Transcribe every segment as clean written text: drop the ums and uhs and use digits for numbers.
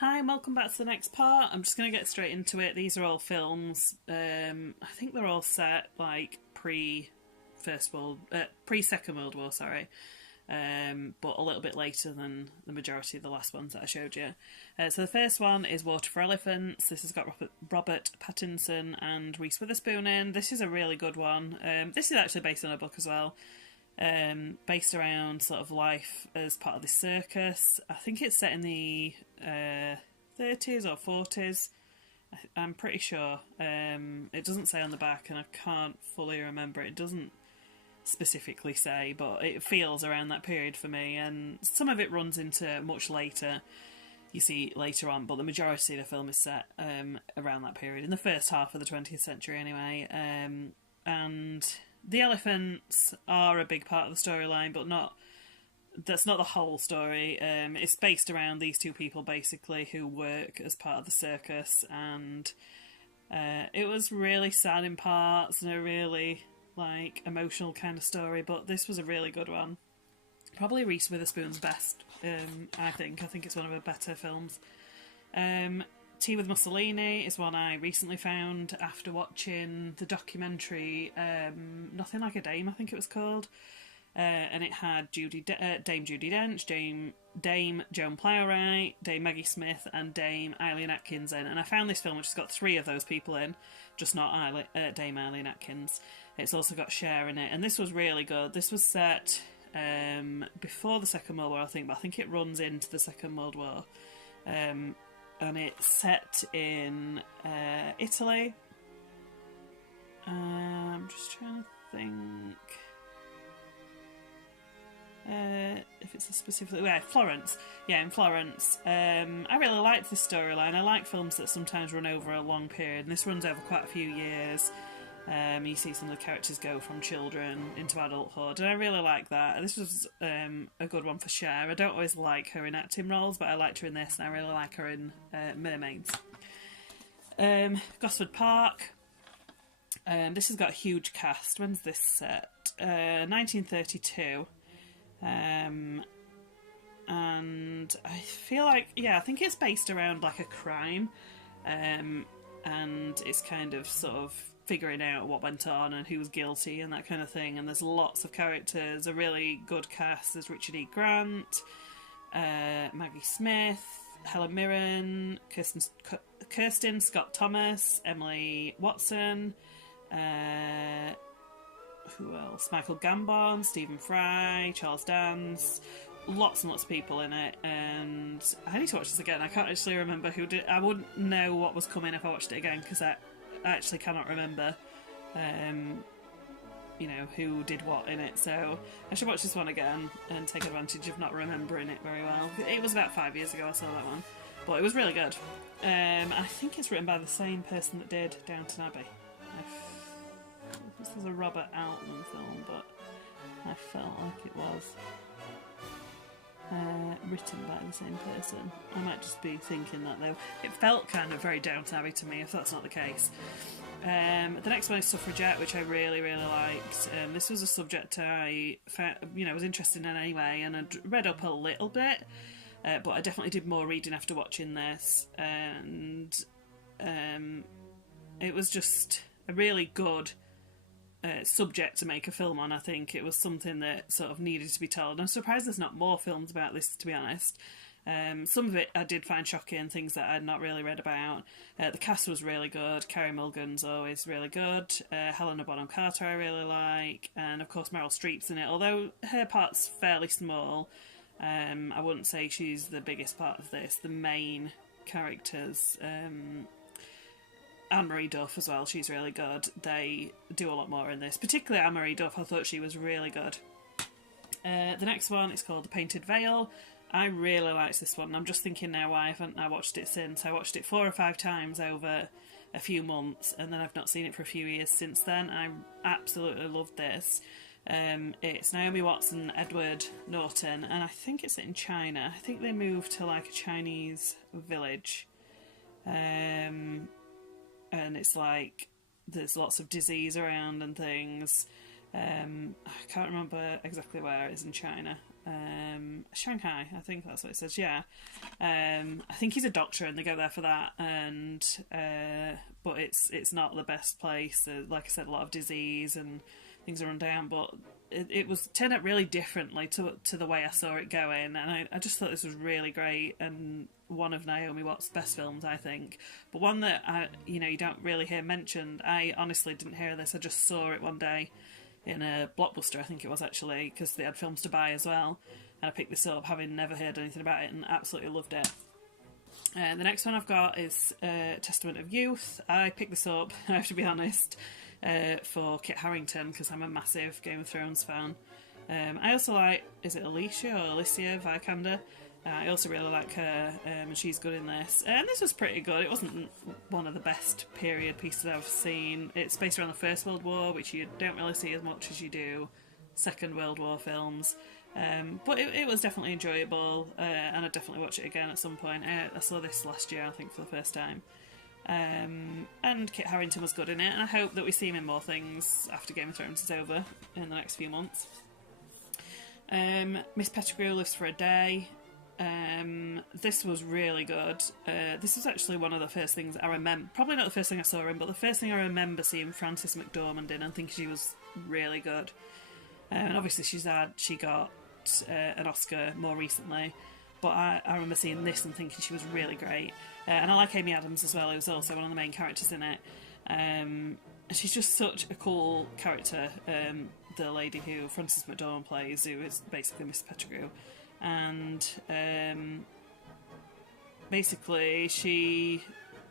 Hi, and welcome back to the next part. I'm just going to get straight into it. These are all films. I think they're all set like pre Second World War, sorry, but a little bit later than the majority of the last ones that I showed you. So the first one is Water for Elephants. This has got Robert Pattinson and Reese Witherspoon in. This is a really good one. This is actually based on a book as well. Based around sort of life as part of the circus. I think it's set in the 30s or 40s. I'm pretty sure. It doesn't say on the back, and I can't fully remember. It doesn't specifically say, but it feels around that period for me. And some of it runs into much later. You see later on, but the majority of the film is set around that period, in the first half of the 20th century, anyway. And the elephants are a big part of the storyline, but that's not the whole story. It's based around these two people, basically, who work as part of the circus, and it was really sad in parts and a really emotional kind of story, but this was a really good one. Probably Reese Witherspoon's best, I think. I think it's one of her better films. Tea with Mussolini is one I recently found after watching the documentary Nothing Like a Dame, I think it was called. And it had Dame Judi Dench, Dame Joan Plowright, Dame Maggie Smith, and Dame Eileen Atkins in. And I found this film which has got three of those people in, just not Dame Eileen Atkins. It's also got Cher in it, and this was really good. This was set before the Second World War, I think, but I think it runs into the Second World War. And it's set in Italy. I'm just trying to think if it's a specific... Yeah, Florence. Yeah, in Florence. I really liked this storyline. I like films that sometimes run over a long period, and this runs over quite a few years. You see some of the characters go from children into adulthood, and I really like that. This was a good one for Cher. I don't always like her in acting roles, but I liked her in this, and I really like her in Mermaids. Gosford Park. This has got a huge cast. When's this set? 1932. And I feel like, I think it's based around like a crime, and it's kind of sort of figuring out what went on and who was guilty and that kind of thing. And there's lots of characters, a really good cast. There's Richard E. Grant, Maggie Smith, Helen Mirren, Kirsten Scott Thomas, Emily Watson, who else? Michael Gambon, Stephen Fry, Charles Dance. Lots and lots of people in it, and I need to watch this again. I can't actually remember who did. I wouldn't know what was coming if I watched it again, because I actually cannot remember who did what in it, so I should watch this one again and take advantage of not remembering it very well. It was about 5 years ago I saw that one, but it was really good. I think it's written by the same person that did Downton Abbey. This was a Robert Altman film, but I felt like it was written by the same person. I might just be thinking that though. It felt kind of very Downton Abbey to me, if that's not the case. The next one is Suffragette, which I really, really liked. This was a subject I found, was interested in anyway, and I'd read up a little bit, but I definitely did more reading after watching this, and it was just a really good subject to make a film on. I think it was something that sort of needed to be told. I'm surprised there's not more films about this, to be honest. Some of it I did find shocking, things that I'd not really read about. The cast was really good. Carey Mulligan's always really good. Helena Bonham Carter I really like, and of course Meryl Streep's in it, although her part's fairly small. I wouldn't say she's the biggest part of this. The main characters, Anne-Marie Duff as well, she's really good. They do a lot more in this, particularly Anne-Marie Duff. I thought she was really good. The next one is called The Painted Veil. I really liked this one. I'm just thinking now why haven't I watched it since. I watched it 4 or 5 times over a few months, and then I've not seen it for a few years since then. I absolutely loved this. It's Naomi Watts and Edward Norton, and I think it's in China. I think they moved to like a Chinese village. And it's like there's lots of disease around and things. I can't remember exactly where it is in China. Shanghai, I think that's what it says. Yeah, I think he's a doctor, and they go there for that. And but it's not the best place. Like I said, a lot of disease and things are run down. But it was turned out really differently to the way I saw it going, and I just thought this was really great and one of Naomi Watts' best films, I think. But one that you don't really hear mentioned. I honestly didn't hear this. I just saw it one day in a Blockbuster, I think it was actually, because they had films to buy as well. And I picked this up, having never heard anything about it, and absolutely loved it. The next one I've got is Testament of Youth. I picked this up, I have to be honest, for Kit Harington, because I'm a massive Game of Thrones fan. I also like, is it Alicia Vikander? I also really like her, and she's good in this. And this was pretty good. It wasn't one of the best period pieces I've seen. It's based around the First World War, which you don't really see as much as you do Second World War films. But it was definitely enjoyable, and I'd definitely watch it again at some point. I saw this last year, I think, for the first time. And Kit Harington was good in it, and I hope that we see him in more things after Game of Thrones is over in the next few months. Miss Pettigrew Lives for a Day. This was really good. This was actually one of the first things I remember, probably not the first thing I saw her in, but the first thing I remember seeing Frances McDormand in and thinking she was really good. And obviously she got an Oscar more recently, but I remember seeing this and thinking she was really great. And I like Amy Adams as well, who's also one of the main characters in it. And she's just such a cool character, the lady who Frances McDormand plays, who is basically Miss Pettigrew. And basically she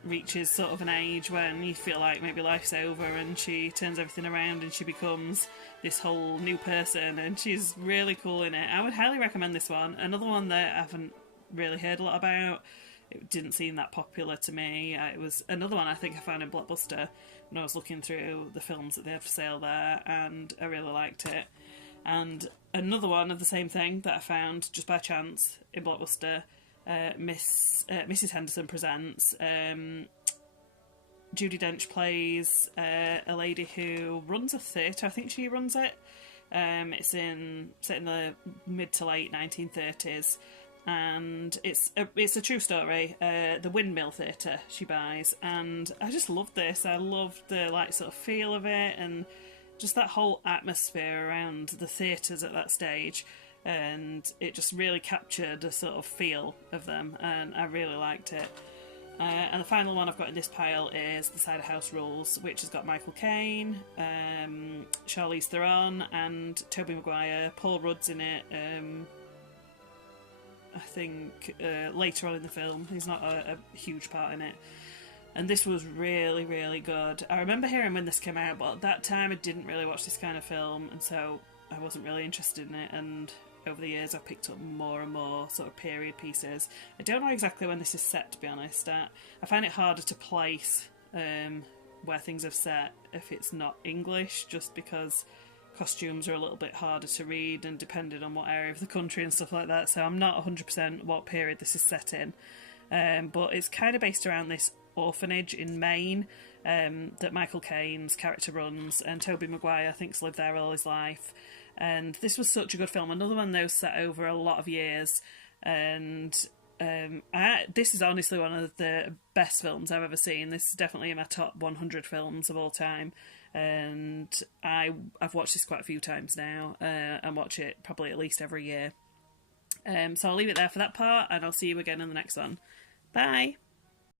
reaches sort of an age when you feel like maybe life's over, and she turns everything around and she becomes this whole new person, and she's really cool in it. I would highly recommend this one. Another one that I haven't really heard a lot about. It didn't seem that popular to me. It was another one I think I found in Blockbuster when I was looking through the films that they had for sale there, and I really liked it. And another one of the same thing that I found just by chance in Blockbuster, Mrs. Henderson Presents. Judi Dench plays a lady who runs a theatre. I think she runs it. It's set in the mid to late 1930s, and it's a true story. The Windmill Theatre she buys, and I just loved this. I loved the sort of feel of it, and just that whole atmosphere around the theatres at that stage, and it just really captured a sort of feel of them, and I really liked it. And the final one I've got in this pile is The Cider House Rules, which has got Michael Caine, Charlize Theron, and Tobey Maguire. Paul Rudd's in it, I think, later on in the film. He's not a huge part in it. And this was really, really good. I remember hearing when this came out, but at that time I didn't really watch this kind of film, and so I wasn't really interested in it. And over the years I've picked up more and more sort of period pieces. I don't know exactly when this is set, to be honest. I find it harder to place where things are set if it's not English, just because costumes are a little bit harder to read and depending on what area of the country and stuff like that. So I'm not 100% what period this is set in. But it's kind of based around this orphanage in Maine that Michael Caine's character runs, and Tobey Maguire thinks lived there all his life. And this was such a good film. Another one though set over a lot of years, and this is honestly one of the best films I've ever seen. This is definitely in my top 100 films of all time, and I've watched this quite a few times now, and watch it probably at least every year. So I'll leave it there for that part, and I'll see you again in the next one. Bye!